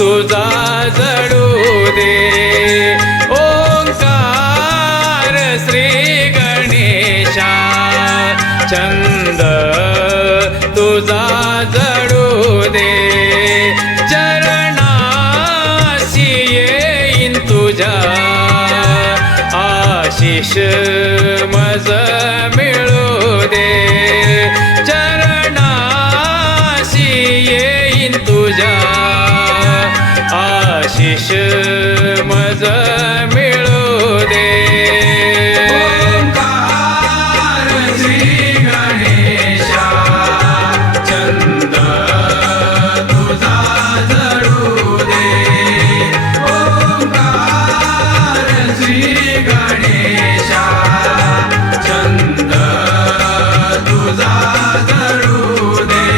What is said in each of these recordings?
तुझा जडू दे ओंकार श्री गणेशा छंद तुझा जडू दे चरणाशी येईन तुझ्या आशिष मज मिळू दे चरणाशी येईन तुझ्या आशिष मज मिळू दे ओंकार श्री गणेशा छंद तुझा जडू दे ओंकार श्री गणेशा छंद तुझा जडू दे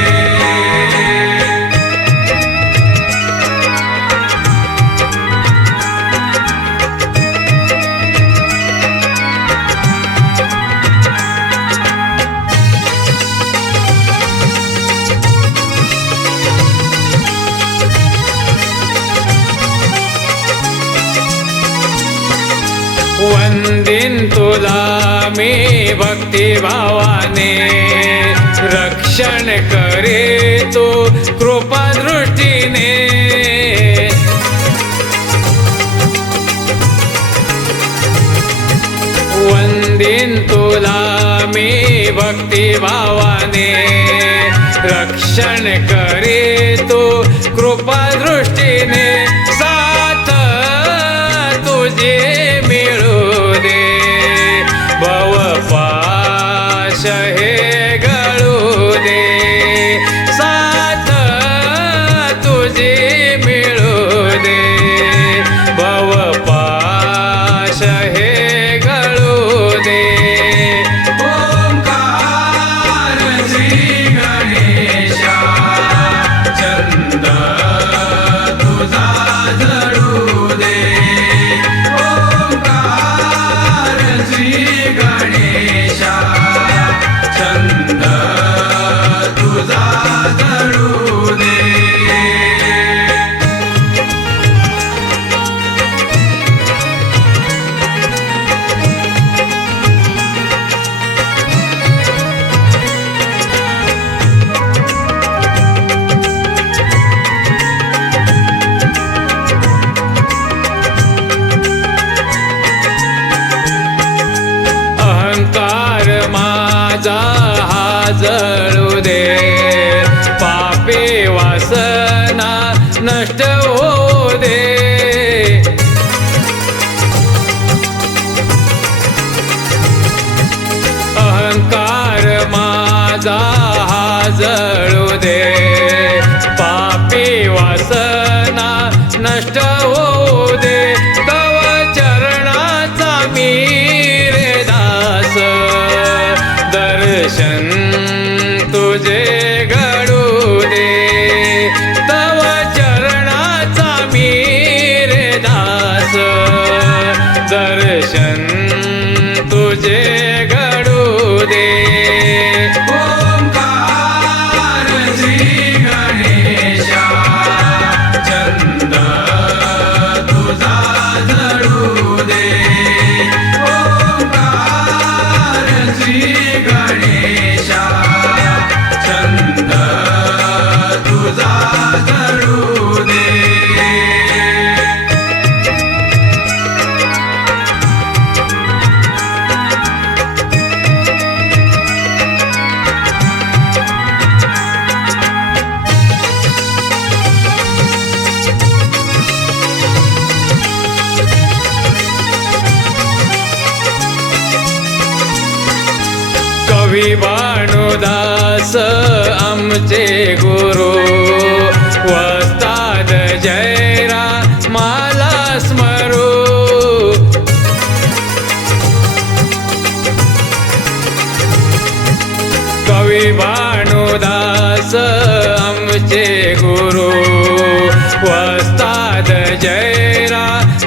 वंदीन तुला मी भक्तिभावाने रक्षण करे तू कृपादृष्टीने वंदीन तुला मी भक्तिभावाने रक्षण करे तू कृपादृष्टीने साथ तुझे मिळू दे भवपाश हे गळू दे साथ तुझे मिळू दे भवपाश हे गळू दे ओंकार श्री गणेशा छंद तुझा जडू दे ओंकार श्री गणेशा छंद तुझा जडू दे अहंकार माझा हा जळू दे पापे वासना नष्ट होऊ दे अहंकार माझा हा जळू दे पापी वासना नष्ट होऊ दे तव चरणाचा मी रे दास दर्शन तुझे घडू दे तव चरणाचा मी रे दास दर्शन तुझे घडू दे ओंकार श्री गणेशा छंद तुझा जडू दे ओंकार श्री गणेशा छंद तुझा जडू दे कवी भानुदास आमचे गुरु वस्ताद जयरा माला स्मरू कवी भानुदास आमचे गुरु वस्ताद जयरा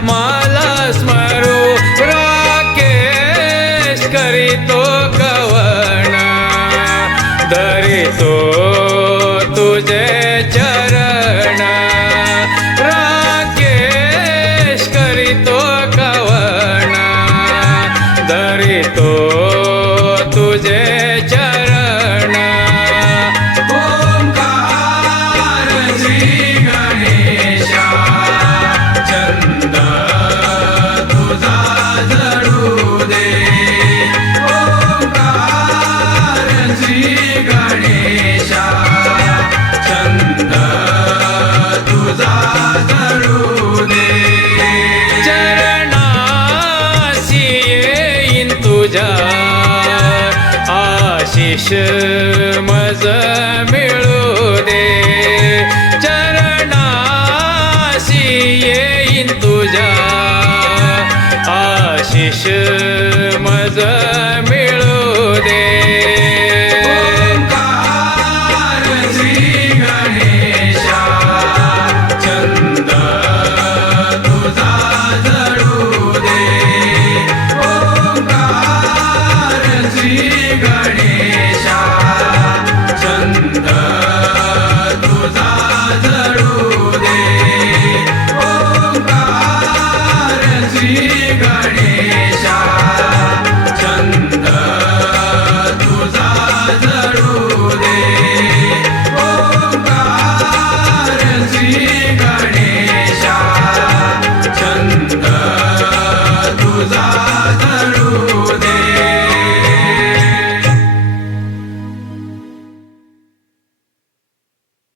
माला स्मरू राकेश करीतो कवन धरितो तुझे चरण तुझा जळू दे. चरणाशी येईन तुझ्या आशिष मज मिळू दे. चरणाशी येईन तुझ्या आशिष